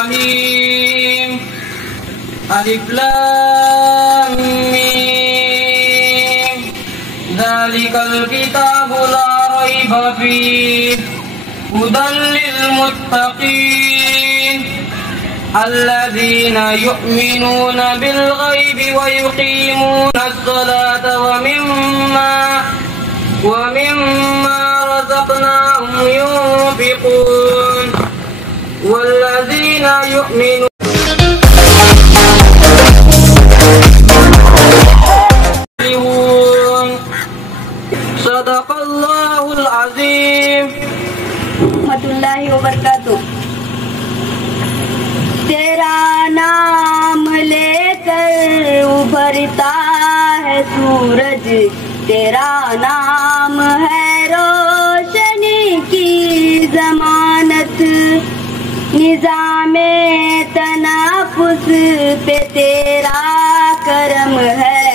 الرحيم ألف لام ميم ذلك الكتاب لا ريب فيه هدى للمتقين الذين يؤمنون بالغيب ويقيمون الصلاة ومما رزقناهم ينفقون والذين يؤمنون صدق الله العظيم ورحمۃ اللہ وبرکاتہ۔ تیرا نام لے کر ابھرتا ہے سورج، تیرا نام ہے روشنی کی ضمانت، نظام تنفس پہ تیرا کرم ہے،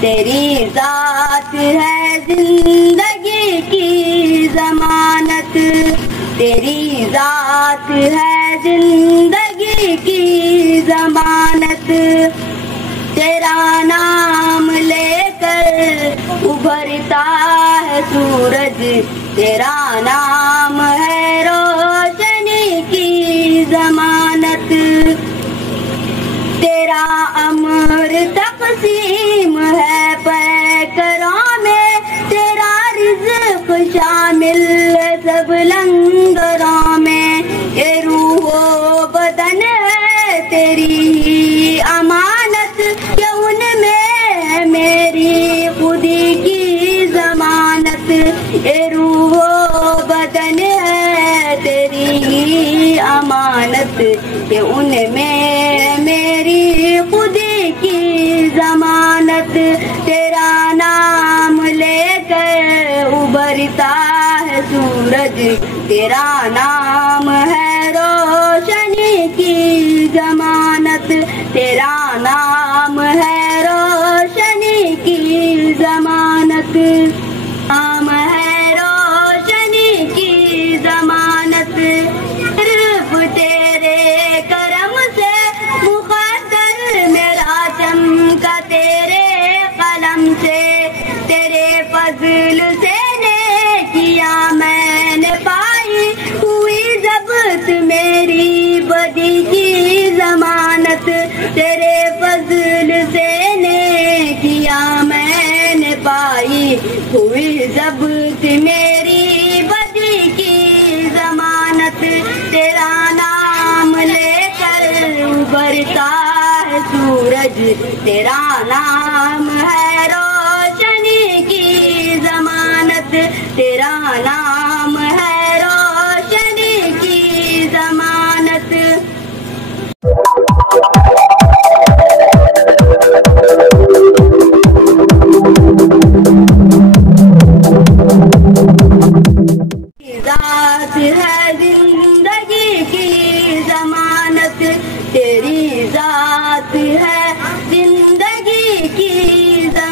تیری ذات ہے زندگی کی ضمانت، تیری ذات ہے زندگی کی ضمانت، تیرا نام لے کر ابھرتا ہے سورج، تیرا نام ہے روشنی کی ضمانت، تیرا امر تقسیم ہے پیکروں میں، تیرا رزق شامل ہے سب لنگروں میں، یہ روح و بدن ہے تیری امانت، کہ ان میں میری خودی کی ضمانت، یہ روح و بدن ہے تیری امانت، کہ ان میں میری خودی کی ضمانت، تیرا نام لے کر ابھرتا ہے سورج، تیرا نام ہے روشنی کی ضمانت، تیرا نام ہے روشنی کی ضمانت، نام ہے روشنی کی ضمانت، صرف تیرے کرم سے مقدر میرا چمکا، تیرے قلم سے تیرے فضل سے کیا میں نے پائی، ہوئی ضبط میری بدی کی ضمانت، تیرے فضل سے کیا میں نے پائی، ہوئی ضبط میری بدی کی ضمانت، تیرا نام لے کر ابھرتا ہے سورج، تیرا نام ہے روشنی کی ضمانت، تیرا نام ہے روشنی کی ضمانت۔ ذات ہے زندگی کی ضمانت، تیری ذات ہے زندگی کی ضمانت،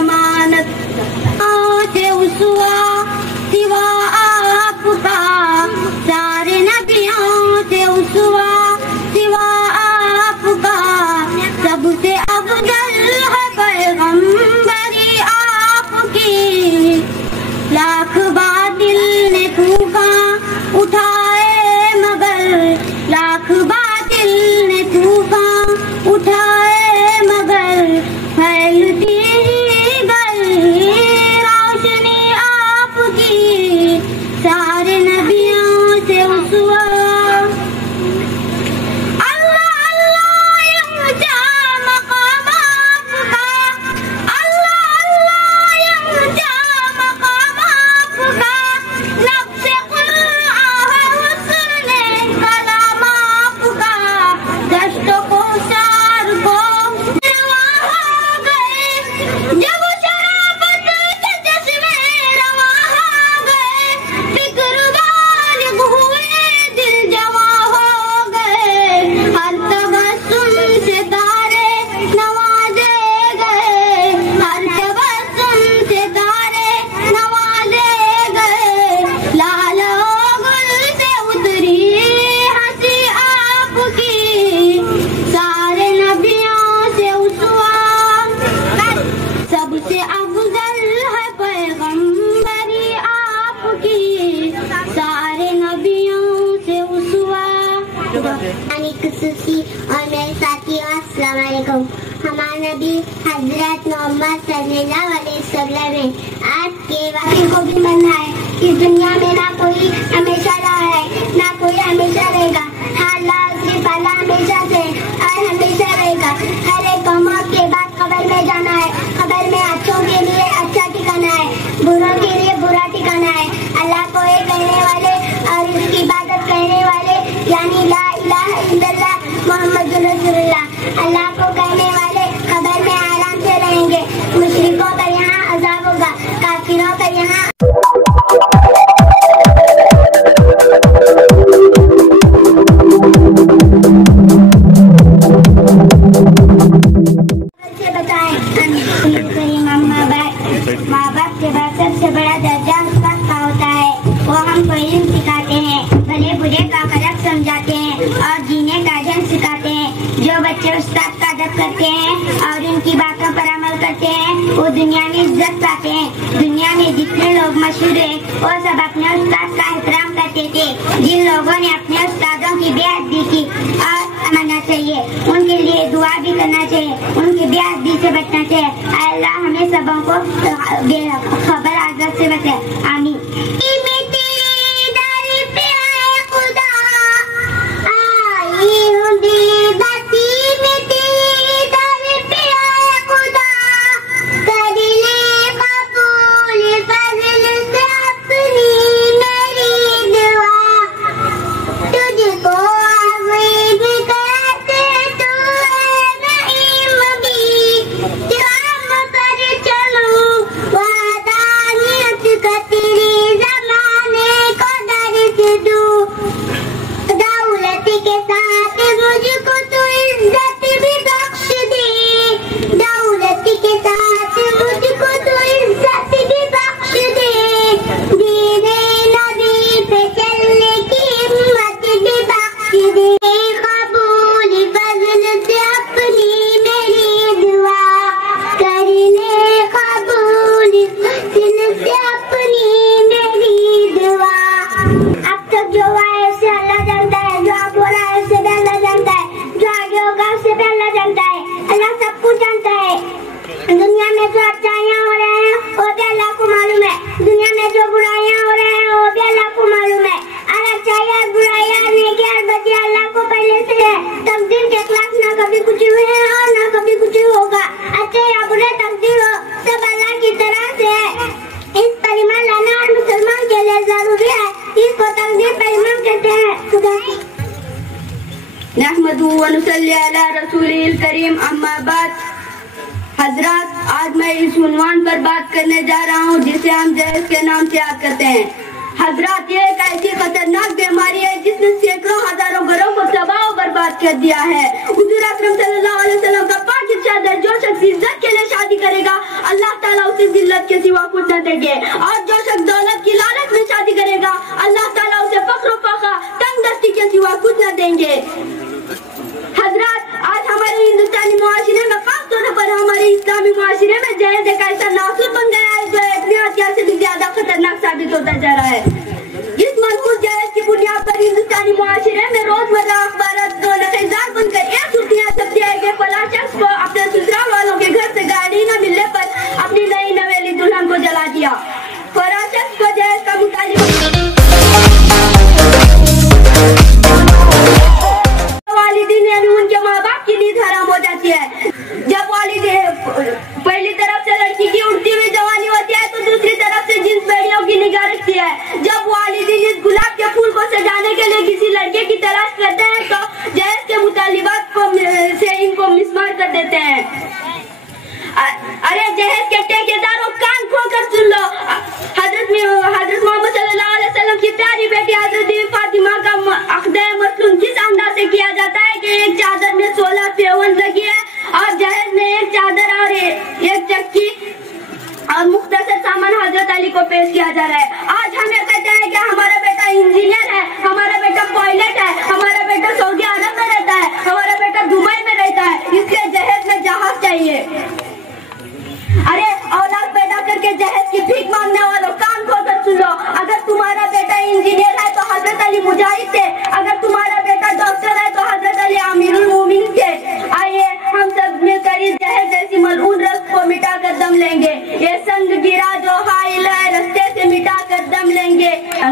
افضل ہے پیغمبری آپ کی سارے نبیوں سے اسوا. خصوصی اور میرے ساتھیوں السلام علیکم. ہمارے نبی حضرت محمد صلی اللہ علیہ وسلم نے آج کے واقعے کو بھی مانا ہے. اس دنیا میں نہ کوئی ہمیشہ رہا ہے نہ کوئی ہمیشہ رہے گا. اللہ صرف اللہ ہمیشہ سے اور ہمیشہ رہے گا. ہر ایک موت کے بعد قبر میں جانا ہے. قبر میں اچھوں کے لیے اچھا ٹھکانا ہے, بروں کے لیے برا ٹھکانا ہے. اللہ کو ایک کہنے والے اور اس کی عبادت کرنے والے یعنی لا الہ الا اللہ محمد رسول اللہ, اللہ کو کہنے والے قبر میں آرام سے رہیں گے. مشرکوں پر یہاں عذاب ہوگا, کافروں پر یہاں ماں باپ کے بعد سب سے بڑا درجہ استاد کا ہوتا ہے. وہ ہم کو علم سکھاتے ہیں, بھلے برے کا فرق سمجھاتے ہیں اور جینے کا ڈھنگ سکھاتے ہیں. جو بچے استاد کا ادب کرتے ہیں اور ان کی باتوں پر عمل کرتے ہیں وہ دنیا میں عزت پاتے ہیں. دنیا میں جتنے لوگ مشہور ہیں وہ سب اپنے استاد کا احترام کرتے تھے. جن لوگوں نے اپنے استادوں کی بے ادبی کی اور ماننا چاہیے, ان کے لیے دعا بھی کرنا چاہیے, ان کی بے ادبی سے بچنا چاہیے. اللہ ہمیں سبوں کو خبر آزاد سے بچائے, آمین. دنیا میں جو اچھائیاں ہو رہے ہیں وہ بھی اللہ کو معلوم ہے, دنیا میں جو برائیاں ہو رہے ہیں وہ بھی اللہ کو معلوم ہے. اور اچھائیاں برائیاں نیکیاں اور بدیاں اللہ کو پہلے سے ہے. تقدیر کے خلاف نہ کبھی کچھ ہوئے ہیں اور نہ کبھی کچھ ہوگا. اچھے یا برے تقدیر ہو سب اللہ کی طرح سے ہے. اس پر ایمان لانا اور مسلمان کے لیے ضروری ہے. اس کو تقدیر پر ایمان کہتے ہیں. خدا نحمدہ ونصلی علی رسولہ الکریم, اما بعد. حضرات, آج میں اس عنوان پر بات کرنے جا رہا ہوں جسے ہم جہیز کے نام سے یاد کرتے ہیں. حضرات, یہ ایک ایسی خطرناک بیماری ہے جس نے سینکڑوں ہزاروں گھروں کو تباہ و برباد کر دیا ہے. حضور اکرم صلی اللہ علیہ وسلم کا پاک ارشاد ہے, جو شخص عزت کے لیے شادی کرے گا اللہ تعالیٰ اسے ذلت کے سوا کچھ نہ دیں گے, اور جو شخص دولت کی لالچ میں شادی کرے گا اللہ تعالیٰ اسے فخر و فخر تنگ دستی کے سوا کچھ نہ دیں گے. حضرات, آج ہمارے ہندوستانی معاشرے میں, خاص طور پر ہمارے اسلامی معاشرے میں جہیز ایک ایسا ناصر بن گیا ہے جو اتنے ہتھیار سے بھی زیادہ خطرناک ثابت ہوتا جا رہا ہے. اس منقول جہیز کی بنیاد پر ہندوستانی معاشرے میں روزمرہ اخبارات خیزار بن کر ایک سرخیاں چھپتی ہے کہ فلاں شخص کو اپنے سسرال والوں کے گھر سے گاڑی نہ ملنے پر اپنی نئی نویلی دلہن کو جلا دیا. فلاں شخص کو جہیز کا مطالبہ والدین یعنی ان کے ماں باپ کی نیند حرام ہو جاتی ہے. جب والدین پہلی طرف سے لڑکی کی اڑتی ہوئی جوانی ہوتی ہے تو دوسری طرف سے جنس بیڑیوں کی نگاہ رکھتی ہے. جب والدین اس گلاب کے پھول کو سجانے کے لیے کسی لڑکے کی تلاش کرتے ہیں تو جہیز کے مطالبات سے ان کو مسمار کر دیتے ہیں. ارے جہیز کے ٹھیکیداروں, کان کھول کر سن لو. حضرت محمد صلی اللہ علیہ وسلم کی پیاری بیٹی حضرت فاطمہ کا عقد مصلون کس انداز سے کیا جاتا ہے کہ ایک چادر میں 16 پیون لگی ہے اور جہیز میں ایک چادر اور ایک چکی اور مختصر سامان حضرت علی کو پیش کیا جا رہا ہے. آج ہمیں کہتے ہیں کہ ہمارا بیٹا انجینئر ہے, ہمارا بیٹا پائلٹ ہے, ہمارا بیٹا سعودی عرب میں رہتا ہے, ہمارا بیٹا دبئی میں رہتا ہے, اس لیے جہیز میں جہاز چاہیے. ارے اولاد پیدا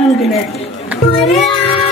الحمدللہ.